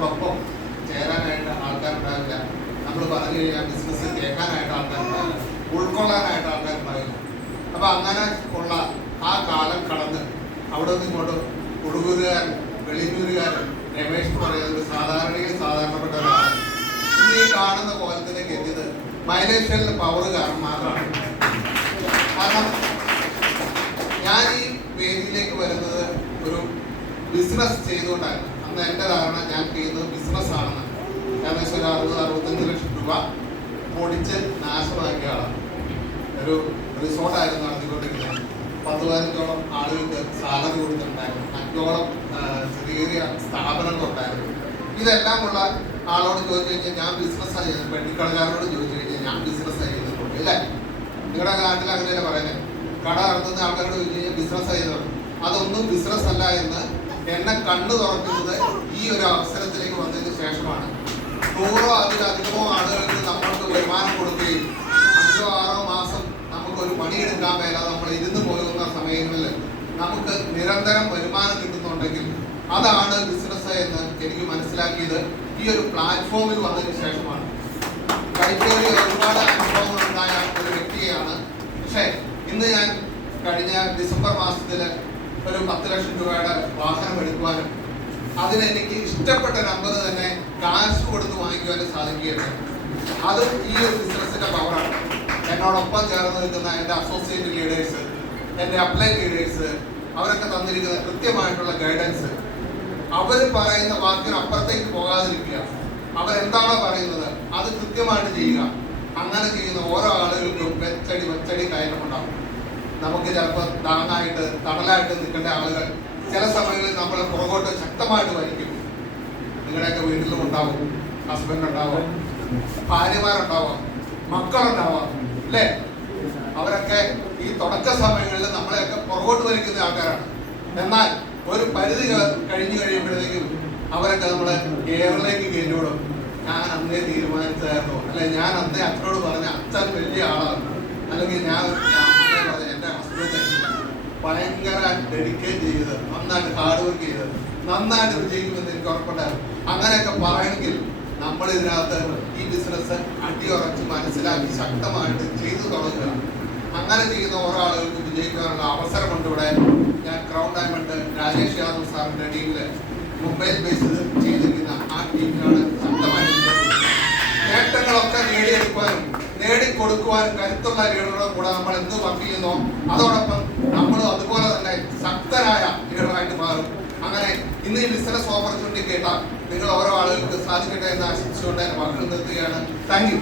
നമ്മളോടൊപ്പം ചേരാനായിട്ട് ആൾക്കാരുണ്ടാവില്ല. നമ്മൾ പറഞ്ഞു കഴിഞ്ഞാൽ ബിസിനസ് കേൾക്കാനായിട്ട് ആൾക്കാരുണ്ടാവില്ല, ഉൾക്കൊള്ളാനായിട്ട് ആൾക്കാരുണ്ടാവില്ല. അപ്പം അങ്ങനെ ഉള്ള ആ കാലം കടന്ന് അവിടെ നിന്ന് ഇങ്ങോട്ട് കൊടുങ്ങൂരുകാരൻ, വെളിയൂരുകാരൻ രമേഷ് എന്ന് പറയുന്നത് സാധാരണപ്പെട്ട ഒരാളാണ്. ഇന്ന് ഈ കാണുന്ന കോലത്തിലേക്ക് എത്തിയത് മൈലേഷ്യനിലെ പവർ കാരണം മാത്രമാണ്. കാരണം ഞാൻ ഈ വേദിയിലേക്ക് വരുന്നത് ഒരു ബിസിനസ് ചെയ്തുകൊണ്ടായിരുന്നു. അന്ന് എൻ്റെ ധാരണ ഞാൻ ചെയ്യുന്നത് ബിസിനസ് ആണെന്ന്. ഏകദേശം ഒരു 60-65 ലക്ഷം രൂപ പൊടിച്ച് നാശമാക്കിയ ആളാണ്. ഒരു റിസോർട്ടായിരുന്നു നടത്തിക്കൊണ്ടിരിക്കുന്നത്. 10-15ഓളം ആളുകൾക്ക് സാലറി കൊടുത്തിട്ടുണ്ടായിരുന്നു. 5ഓളം ചെറിയ ചെറിയ സ്ഥാപനങ്ങളുണ്ടായിരുന്നു. ഇതെല്ലാം ഉള്ള ആളോട് ചോദിച്ചു കഴിഞ്ഞാൽ ഞാൻ ബിസിനസ്സാണ് ചെയ്യുന്നത്, പെട്ടിക്കടക്കാരോട് ചോദിച്ചു കഴിഞ്ഞാൽ ഞാൻ ബിസിനസ്സാണ് ചെയ്യുന്നുണ്ട്. ഇല്ലേ, നിങ്ങളുടെ നാട്ടിൽ അങ്ങനെയല്ലേ പറയുന്നത്? കട നടത്തുന്ന ആൾക്കാരോട് ചോദിച്ചു കഴിഞ്ഞാൽ ബിസിനസ്സാണ് ചെയ്യുന്നുണ്ട്. അതൊന്നും ബിസിനസ് അല്ല എന്ന് എന്നെ കണ്ണു തുറക്കുന്നത് ഈ ഒരു അവസരത്തിലേക്ക് വന്നതിന് ശേഷമാണ്. 100ഓ അതിലധികമോ ആളുകൾക്ക് നമ്മൾക്ക് വരുമാനം കൊടുക്കുകയും 5-6 മാസം നമുക്കൊരു പണിയെടുക്കാൻ മേലാതെ നമ്മൾ ഇരുന്ന് പോകുന്ന സമയങ്ങളിൽ നമുക്ക് നിരന്തരം വരുമാനം കിട്ടുന്നുണ്ടെങ്കിൽ അതാണ് ബിസിനസ് എന്ന് എനിക്ക് മനസ്സിലാക്കിയത് ഈ ഒരു പ്ലാറ്റ്ഫോമിൽ വന്നതിന് ശേഷമാണ്. കൈപ്പേറിയ ഒരുപാട് അനുഭവങ്ങൾ ഉണ്ടായ ഒരു വ്യക്തിയാണ്. പക്ഷേ ഇന്ന് ഞാൻ കഴിഞ്ഞ ഡിസംബർ മാസത്തിൽ ഒരു 10 ലക്ഷം രൂപയുടെ വാഹനം എടുക്കുവാനും അതിനെനിക്ക് ഇഷ്ടപ്പെട്ട നമ്പർ തന്നെ കാശ് കൊടുത്ത് വാങ്ങിക്കുവാനും സാധിക്കുകയാണ്. അതും ഈ ഒരു ബിസിനസിന്റെ പവറാണ്. എന്നോടൊപ്പം ചേർന്ന് നിൽക്കുന്ന എൻ്റെ അസോസിയേറ്റ് ലീഡേഴ്സ്, എൻ്റെ അപ്ലൈ ലീഡേഴ്സ്, അവരൊക്കെ തന്നിരിക്കുന്ന കൃത്യമായിട്ടുള്ള ഗൈഡൻസ്. അവർ പറയുന്ന വാക്കിന് അപ്പുറത്തേക്ക് പോകാതിരിക്കുക. അവരെന്താണോ പറയുന്നത് അത് കൃത്യമായിട്ട് ചെയ്യുക. അങ്ങനെ ചെയ്യുന്ന ഓരോ ആളുകൾക്കും വെച്ചടി കയറ്റമുണ്ടാകും. നമുക്ക് ചിലപ്പോൾ താങ്ങായിട്ട് തണലായിട്ട് നിൽക്കേണ്ട ആളുകൾ ചില സമയങ്ങളിൽ നമ്മളെ പുറകോട്ട് ശക്തമായിട്ട് വലിക്കും. നിങ്ങളുടെയൊക്കെ വീട്ടിലും ഉണ്ടാവും, ഹസ്ബൻഡ് ഉണ്ടാവാം, ഭാര്യമാരുണ്ടാവാം, മക്കളുണ്ടാവാം, അല്ലേ? അവരൊക്കെ ഈ തുടക്ക സമയങ്ങളിൽ നമ്മളെയൊക്കെ പുറകോട്ട് വലിക്കുന്ന ആൾക്കാരാണ്. എന്നാൽ ഒരു പരിധി കഴിഞ്ഞു കഴിയുമ്പോഴത്തേക്കും അവരൊക്കെ നമ്മളെ കേരളത്തിലേക്ക് കയറ്റിവിടും. ഞാൻ അന്നേ തീരുമാനിച്ചായിരുന്നു, അല്ലെ ഞാൻ അന്നേ അച്ഛനോട് പറഞ്ഞ അച്ഛൻ വലിയ ആളാണ്, അല്ലെങ്കിൽ ഞാൻ പറഞ്ഞ എൻ്റെ ഹസ്ബൻഡ് ഭയങ്കര ഡെഡിക്കേറ്റ് ചെയ്ത് നന്നായിട്ട് ഹാർഡ് വർക്ക് ചെയ്ത് നന്നായിട്ട് വിജയിക്കുമെന്ന് എനിക്ക് ഉറപ്പുണ്ടായിരുന്നു. അങ്ങനെയൊക്കെ പറയണമെങ്കിൽ നമ്മൾ ഇതിനകത്ത് ഈ ബിസിനസ് അടിയുറച്ച് മനസ്സിലാക്കി ശക്തമായിട്ട് ചെയ്തു തുടങ്ങുക. അങ്ങനെ ചെയ്യുന്ന ഓരോ ആളുകൾക്ക് വിജയിക്കാനുള്ള അവസരമുണ്ട്. ഇവിടെ ഞാൻ ക്രൗൺ ഡയമണ്ട് രാജേഷ് യാദവ് സാറിൻ്റെ ടീമിൽ മുംബൈയിൽ ബേസ് ചെയ്തിരിക്കുന്ന ആ ടീമിനാണ് ശക്തമായി നേട്ടങ്ങളൊക്കെ നേടിയെടുക്കുവാനും നേടിക്കൊടുക്കുവാനും കരുത്തുള്ള ലീഡറുടെ കൂടെ നമ്മൾ എന്ത് വർക്ക് ചെയ്യുന്നോ അതോടൊപ്പം നമ്മളും അതുപോലെ തന്നെ ശക്തരായ ലീഡറായിട്ട് മാറും. അങ്ങനെ ഇന്ന് ഈ ബിസിനസ് ഓപ്പർച്യൂണിറ്റി കേട്ടാൽ നിങ്ങൾ ഓരോ ആളുകൾക്ക് സാധിക്കട്ടെ എന്ന് ആശംസിച്ചുകൊണ്ട് വാക്കുകൾ നിർത്തുകയാണ്. Thank you.